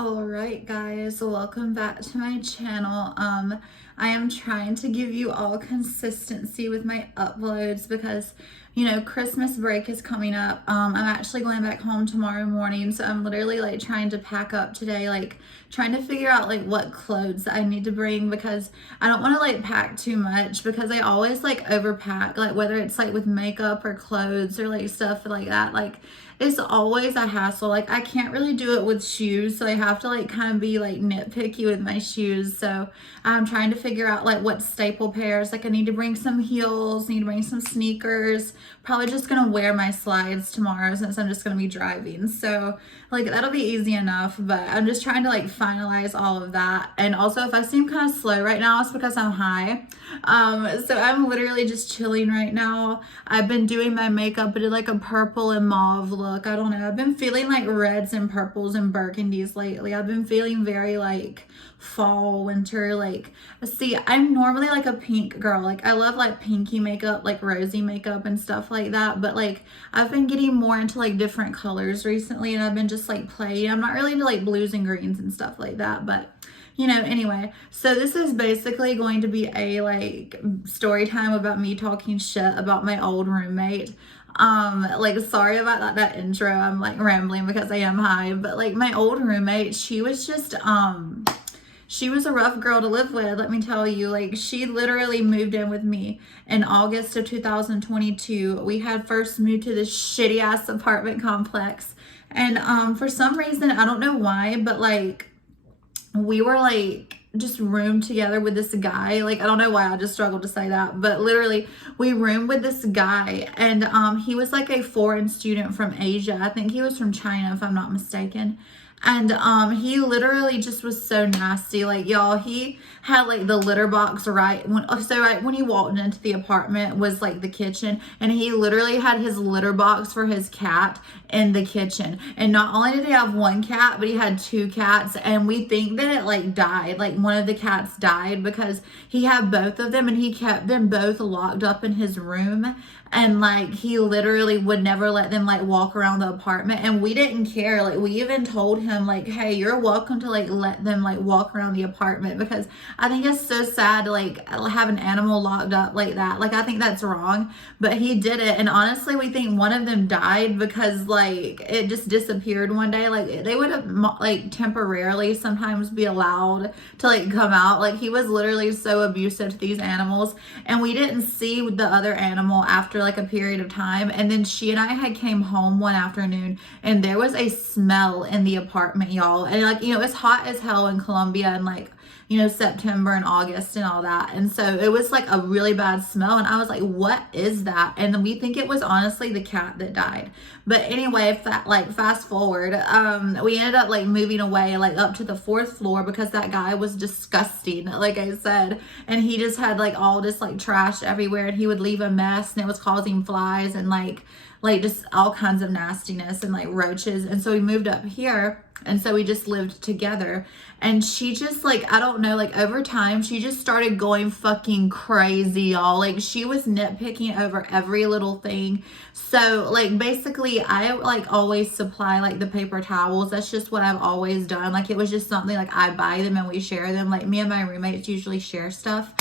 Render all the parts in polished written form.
All right, guys, welcome back to my channel. I am trying to give you all consistency with my uploads because, Christmas break is coming up. I'm actually going back home tomorrow morning, so I'm literally like trying to pack up today, like trying to figure out like what clothes I need to bring because I don't want to like pack too much because I always like overpack, like whether it's like with makeup or clothes or like stuff like that. Like it's always a hassle. Like I can't really do it with shoes, so I have to like kind of be like nitpicky with my shoes. So I'm trying to figure out like what staple pairs. Like I need to bring some heels, need to bring some sneakers. Probably just gonna wear my slides tomorrow since I'm just gonna be driving. So like that'll be easy enough, but I'm just trying to like finalize all of that. And also if I seem kind of slow right now, it's because I'm high. So I'm literally just chilling right now. I've been doing my makeup. I did like a purple and mauve look. I don't know. I've been feeling like reds and purples and burgundies lately. I've been feeling very like fall, winter. Like, see, I'm normally like a pink girl. Like I love like pinky makeup, like rosy makeup and stuff like that. But like I've been getting more into like different colors recently, and I've been just like playing. I'm not really into like blues and greens and stuff like that, but anyway, so this is basically going to be a like story time about me talking shit about my old roommate. Like sorry about that intro. I'm like rambling because I am high, but like my old roommate, she was just she was a rough girl to live with, let me tell you. Like she literally moved in with me in August of 2022. We had first moved to this shitty ass apartment complex, and for some reason, I don't know why, but like we were like just roomed together with this guy. Like I don't know why I just struggled to say that, but literally we roomed with this guy, and he was like a foreign student from Asia. I think he was from China if I'm not mistaken. And he literally just was so nasty. Like y'all, he had like the litter box right when he walked into the apartment was like the kitchen, and he literally had his litter box for his cat in the kitchen. And not only did he have one cat, but he had two cats, and we think that it like died. Like one of the cats died because he had both of them and he kept them both locked up in his room. And like he literally would never let them like walk around the apartment, and we didn't care. Like we even told him like, hey, you're welcome to like let them like walk around the apartment, because I think it's so sad to like have an animal locked up like that. Like I think that's wrong, but he did it. And honestly, we think one of them died because like it just disappeared one day. Like they would have like temporarily sometimes be allowed to like come out. Like he was literally so abusive to these animals, and we didn't see the other animal after like a period of time. And then she and I had came home one afternoon, and there was a smell in the apartment, y'all. And like, it's hot as hell in Colombia, and like, September and August and all that. And so it was like a really bad smell. And I was like, what is that? And then we think it was honestly the cat that died. But anyway, fast forward, we ended up like moving away like up to the fourth floor because that guy was disgusting, like I said. And he just had like all this like trash everywhere, and he would leave a mess, and it was causing flies and like just all kinds of nastiness and like roaches. And so we moved up here, and so we just lived together. And she just like, I don't know, like over time she just started going fucking crazy, y'all. Like she was nitpicking over every little thing. So like basically I like always supply like the paper towels. That's just what I've always done. Like it was just something like I buy them and we share them. Like me and my roommates usually share stuff.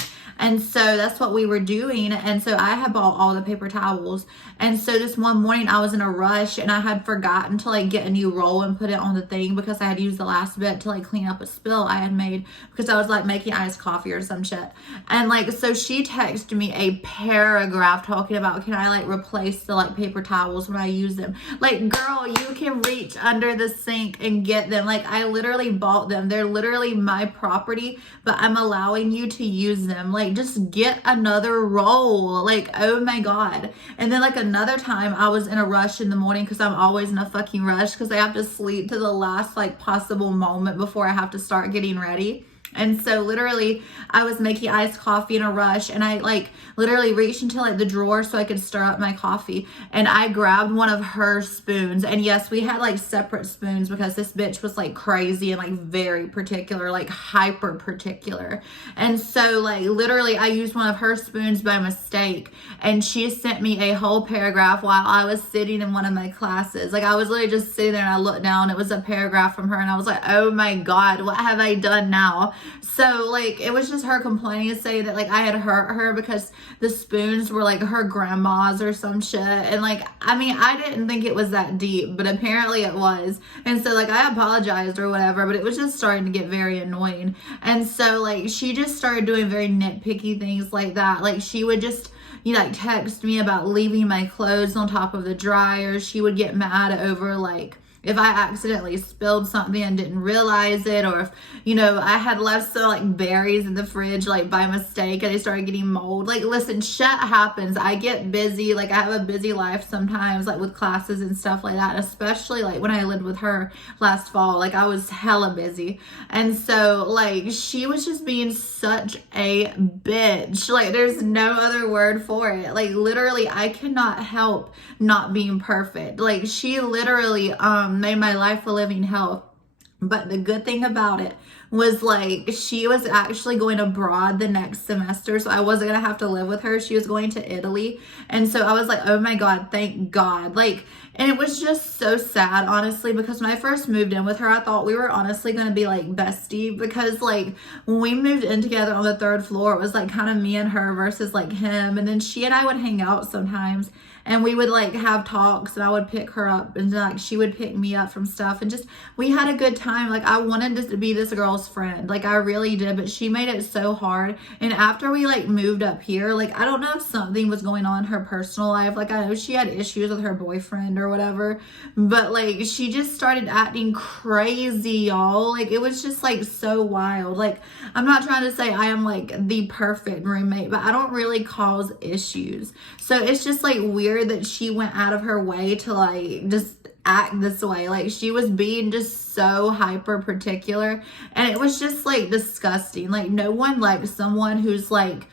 And so that's what we were doing. And so I had bought all the paper towels. And so this one morning I was in a rush, and I had forgotten to like get a new roll and put it on the thing because I had used the last bit to like clean up a spill I had made because I was like making iced coffee or some shit. And like, so she texted me a paragraph talking about, can I like replace the like paper towels when I use them? Like, girl, you can reach under the sink and get them. Like I literally bought them. They're literally my property, but I'm allowing you to use them. Like just get another roll. Like, oh my God. And then like another time I was in a rush in the morning, because I'm always in a fucking rush because I have to sleep to the last like possible moment before I have to start getting ready. And so literally I was making iced coffee in a rush, and I like literally reached into like the drawer so I could stir up my coffee, and I grabbed one of her spoons. And yes, we had like separate spoons because this bitch was like crazy and like very particular, like hyper particular. And so like literally I used one of her spoons by mistake, and she sent me a whole paragraph while I was sitting in one of my classes. Like I was literally just sitting there and I looked down, it was a paragraph from her, and I was like, oh my God, what have I done now? So like it was just her complaining, saying that like I had hurt her because the spoons were like her grandma's or some shit. And like, I mean, I didn't think it was that deep, but apparently it was. And so like I apologized or whatever, but it was just starting to get very annoying. And so like she just started doing very nitpicky things like that. Like she would just, you know, like text me about leaving my clothes on top of the dryer. She would get mad over like if I accidentally spilled something and didn't realize it, or if, you know, I had left some like berries in the fridge like by mistake and they started getting mold. Like, listen, shit happens. I get busy. Like, I have a busy life sometimes, like with classes and stuff like that, especially like when I lived with her last fall. Like, I was hella busy. And so, like, she was just being such a bitch. Like, there's no other word for it. Like, literally, I cannot help not being perfect. Like, she literally made my life a living hell. But the good thing about it was like she was actually going abroad the next semester, so I wasn't gonna have to live with her. She was going to Italy, and so I was like, oh my God, thank God. Like, and it was just so sad, honestly, because when I first moved in with her, I thought we were honestly gonna be like bestie, because like when we moved in together on the 3rd floor, it was like kind of me and her versus like him, and then she and I would hang out sometimes, and we would like have talks, and I would pick her up, and like she would pick me up from stuff, and just we had a good time. Like, I wanted to be this girl's friend, like I really did, but she made it so hard. And after we like moved up here, like I don't know if something was going on in her personal life. Like, I know she had issues with her boyfriend or whatever, but like she just started acting crazy, y'all. Like, it was just like so wild. Like, I'm not trying to say I am like the perfect roommate, but I don't really cause issues. So it's just like weird that she went out of her way to like just act this way. Like, she was being just so hyper particular, and it was just like disgusting. Like, no one likes someone who's like,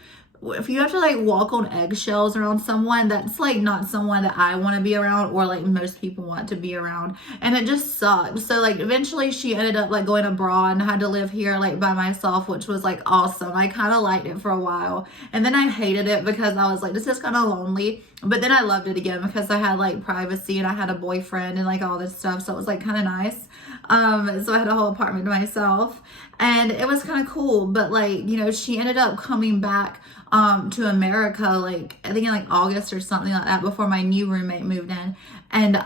if you have to like walk on eggshells around someone, that's like not someone that I want to be around, or like most people want to be around. And it just sucked. So like eventually she ended up like going abroad and had to live here like by myself, which was like awesome. I kind of liked it for a while, and then I hated it because I was like, this is kind of lonely. But then I loved it again because I had like privacy and I had a boyfriend and like all this stuff, so it was like kind of nice. So I had a whole apartment to myself, and it was kind of cool. But like, you know, she ended up coming back to America, like I think in like August or something like that, before my new roommate moved in. And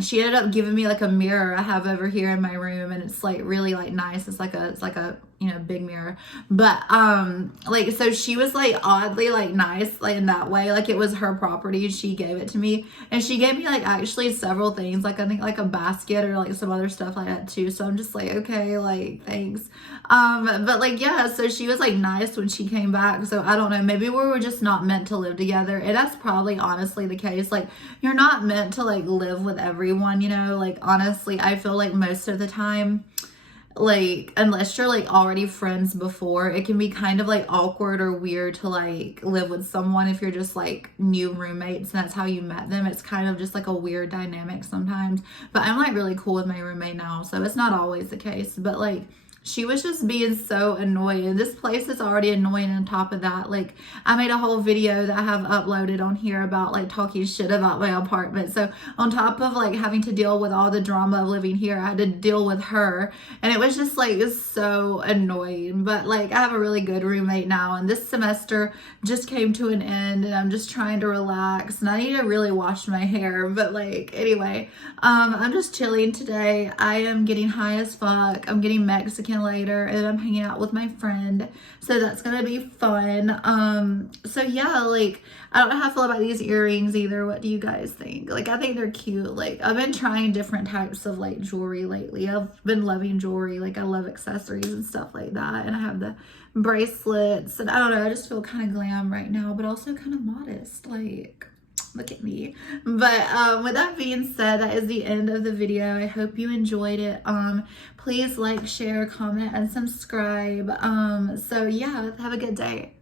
she ended up giving me like a mirror I have over here in my room, and it's like really like nice. It's like a you know, big mirror. But like, so she was like oddly like nice, like in that way. Like, it was her property, she gave it to me, and she gave me like actually several things, like I think like a basket or like some other stuff like that too. So I'm just like, okay, like thanks. But like, yeah, so she was like nice when she came back. So I don't know, maybe we were just not meant to live together, and that's probably honestly the case. Like, you're not meant to like live with everyone, you know. Like, honestly, I feel like most of the time, like, unless you're like already friends before, it can be kind of like awkward or weird to like live with someone if you're just like new roommates and that's how you met them. It's kind of just like a weird dynamic sometimes. But I'm like really cool with my roommate now, so it's not always the case. But like, she was just being so annoying. This place is already annoying on top of that. Like, I made a whole video that I have uploaded on here about like talking shit about my apartment. So on top of like having to deal with all the drama of living here, I had to deal with her. And it was just like so annoying. But like, I have a really good roommate now, and this semester just came to an end, and I'm just trying to relax, and I need to really wash my hair. But like, anyway, I'm just chilling today. I am getting high as fuck. I'm getting Mexican later, and I'm hanging out with my friend, so that's gonna be fun. So yeah, like, I don't know how I feel about these earrings either. What do you guys think? Like, I think they're cute. Like, I've been trying different types of like jewelry lately. I've been loving jewelry. Like, I love accessories and stuff like that, and I have the bracelets, and I don't know, I just feel kind of glam right now, but also kind of modest. Like, Look at me. But with that being said, that is the end of the video. I hope you enjoyed it. Please like, share, comment, and subscribe. So yeah, have a good day.